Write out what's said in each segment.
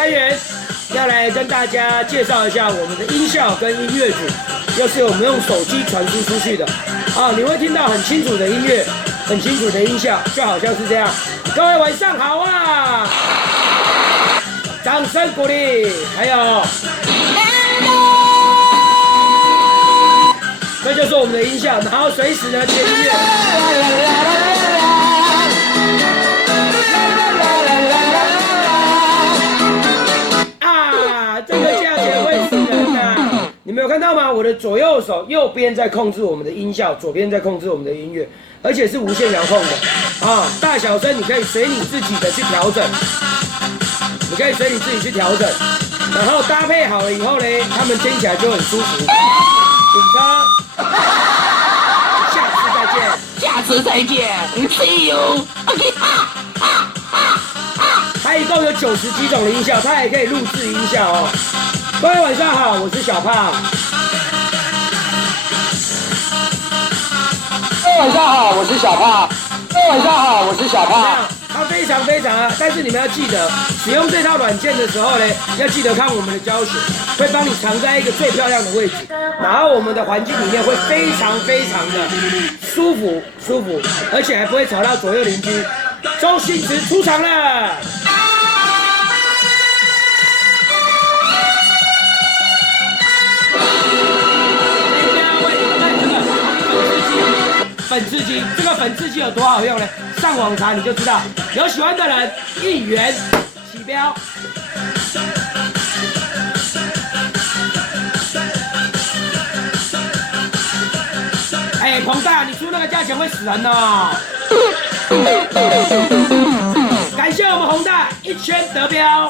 单元，要来跟大家介绍一下我们的音效跟音乐组，又是我们用手机传输出去的啊，你会听到很清楚的音乐，很清楚的音效，就好像是这样。各位晚上好啊！掌声鼓励，还有，这就是我们的音效，然后随时呢接音乐。这个价钱会死人呐！你们有看到吗？我的左右手，右边在控制我们的音效，左边在控制我们的音乐，而且是无线遥控的啊！大小声你可以随你自己的去调整，你可以随你自己去调整，然后搭配好了以后呢，他们听起来就很舒服。警车，下次再见 ，See you。它一共有90几种的音效，它也可以录制音效哦。各位晚上好，我是小胖。各位晚上好，我是小胖。各位晚上好，我是小胖。它非常啊，但是你们要记得，使用这套软件的时候呢，要记得看我们的教学，会帮你藏在一个最漂亮的位置，然后我们的环境里面会非常的舒服，而且还不会吵到左右邻居。周星驰出场了。粉刺鸡，这个粉刺鸡有多好用呢？上网查你就知道。有喜欢的人1元起标。哎，彭大，你出那个价钱会死人哦。感谢我们宏大1圈得标。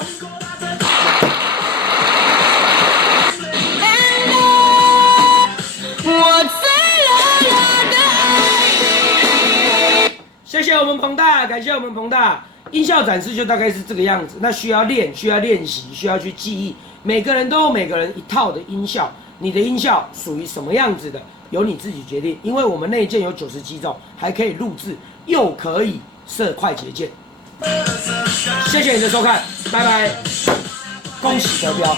谢谢我们彭大，感谢我们彭大。音效展示就大概是这个样子，那需要练，需要练习，需要去记忆。每个人都有每个人一套的音效，你的音效属于什么样子的，由你自己决定。因为我们内建有90几种，还可以录制，又可以设快捷键。谢谢你的收看，拜拜，恭喜得标。